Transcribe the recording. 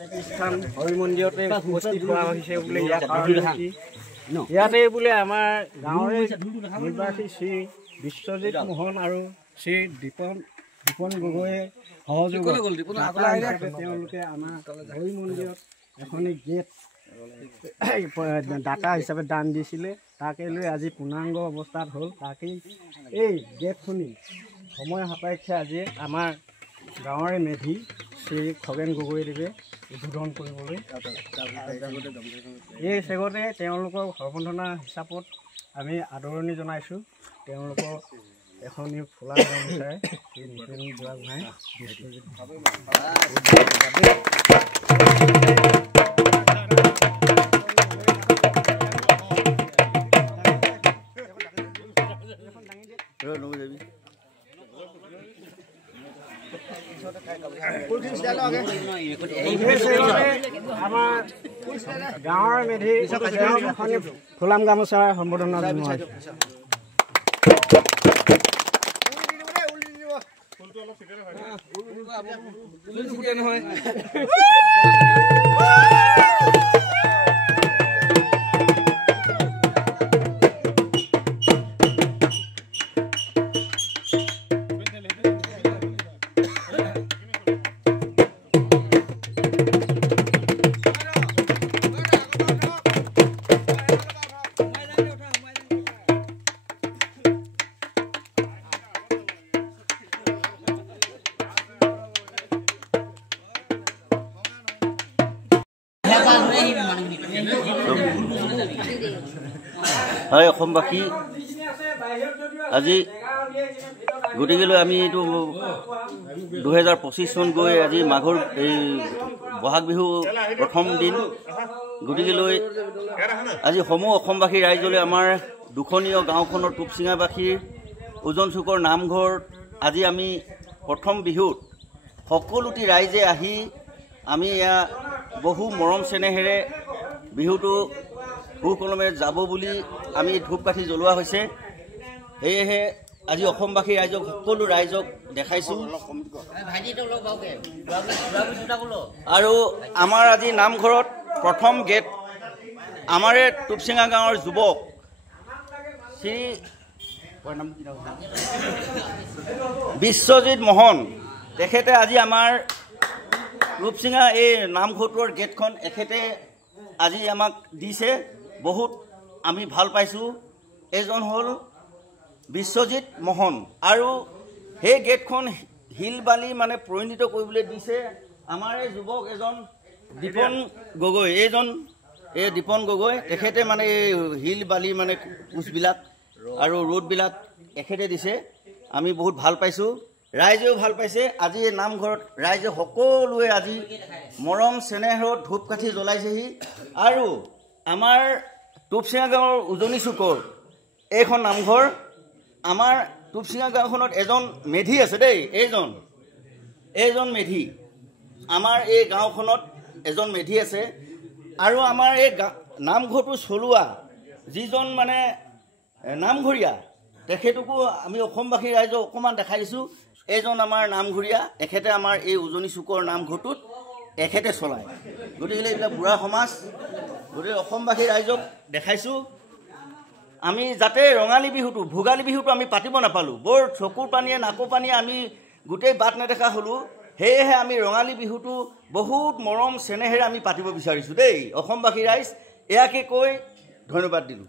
স্থান হৰি মন্দিৰতে উপস্থিত হোৱা হৈছে বোলে ইয়াতে বোলে আমাৰ গাঁৱৰে নিবাসী শ্ৰী বিশ্বজিৎ মোহন আৰু শ্ৰী দীপন গগৈয়ে সহযোগত তেওঁলোকে আমাৰ হৰি মন্দিৰত এখনি গেট দাতা হিচাপে দান দিছিলে। তাকে লৈ আজি পূৰ্ণাংগ অৱস্থাত হ'ল। তাকেই এই গেটখনি সময় সাপেক্ষে আজি আমাৰ গাঁৱৰে মেধি শ্ৰী খগেন গগৈদেৱে উদ্বোধন কৰিবলৈ এই চেগতে তেওঁলোকক সৰ্বন্ধনা হিচাপত আমি আদৰণি জনাইছোঁ। তেওঁলোকক এখনি ফুলা গামোচাৰে এই নিপেন বুঢ়াগোহাঁই আমাৰ গাঁৱৰ মেধি ফুলাম গামোচাৰে সম্বোধনা জনোৱা হয় অসমবাসী আজি গতিকেলৈ আমি এইটো 2025 চন গৈ আজি মাঘৰ এই বহাগ বিহু প্ৰথম দিন। গতিকেলৈ আজি সমূহ অসমবাসী ৰাইজলৈ আমাৰ দুখনীয় গাঁওখনৰ টুপচিঙাবাসীৰ ওজন চুকৰ নামঘৰত আজি আমি প্ৰথম বিহুত সকলোটি ৰাইজে আহি আমি এয়া বহু মৰম চেনেহেৰে বিহুটো সুকলমে যাব বুলি আমি ধূপকাঠি জ্বলোৱা হৈছে। সেয়েহে আজি অসমবাসী ৰাইজক সকলো ৰাইজক দেখাইছোঁ। আৰু আমাৰ আজি নামঘৰত প্ৰথম গেট আমাৰে টুপচিঙা গাঁৱৰ যুৱক শ্ৰী বিশ্বজিৎ মোহন তেখেতে আজি আমাৰ টুপচিঙা এই নামঘৰটোৰ গেটখন এখেতে আজি আমাক দিছে। বহুত আমি ভাল পাইছোঁ। এজন হ'ল বিশ্বজিৎ মোহন আৰু সেই গেটখন শিল বালি মানে পৰিণিত কৰিবলৈ দিছে আমাৰ এই যুৱক এজন দীপন গগৈ। এই দীপন গগৈ তেখেতে মানে এই শিল বালি মানে কোচবিলাক আৰু ৰোডবিলাক এখেতে দিছে। আমি বহুত ভাল পাইছোঁ, ৰাইজেও ভাল পাইছে। আজি এই নামঘৰত ৰাইজে সকলোৱে আজি মৰম চেনেহত ধূপকাঠি জ্বলাইছেহি। আৰু আমাৰ টুপচিঙা গাঁৱৰ উজনি চুকৰ এইখন নামঘৰ। আমাৰ টুপচিঙা গাঁওখনত এজন মেধি আছে দেই। এইজন মেধি আমাৰ এই গাঁওখনত এজন মেধি আছে। আৰু আমাৰ এই নামঘৰটো চলোৱা যিজন মানে নামঘৰীয়া তেখেতকো আমি অসমবাসী ৰাইজক অকণমান দেখাই দিছোঁ। এইজন আমাৰ নামঘৰীয়া, এখেতে আমাৰ এই উজনি চুকৰ নামঘৰটোত এখেতে চলায়। গতিকে এইবিলাক বুঢ়া সমাজ, গতিকে অসমবাসী ৰাইজক দেখাইছোঁ। আমি যাতে ৰঙালী বিহুটো ভোগালী বিহুটো আমি পাতিব নাপালোঁ, বৰ চকুৰ পানীয়ে নাকৰ পানীয়ে আমি গোটেই বাট নেদেখা হ'লোঁ। সেয়েহে আমি ৰঙালী বিহুটো বহুত মৰম চেনেহেৰে আমি পাতিব বিচাৰিছোঁ দেই অসমবাসী ৰাইজ। এয়াকে কৈ ধন্যবাদ দিলোঁ।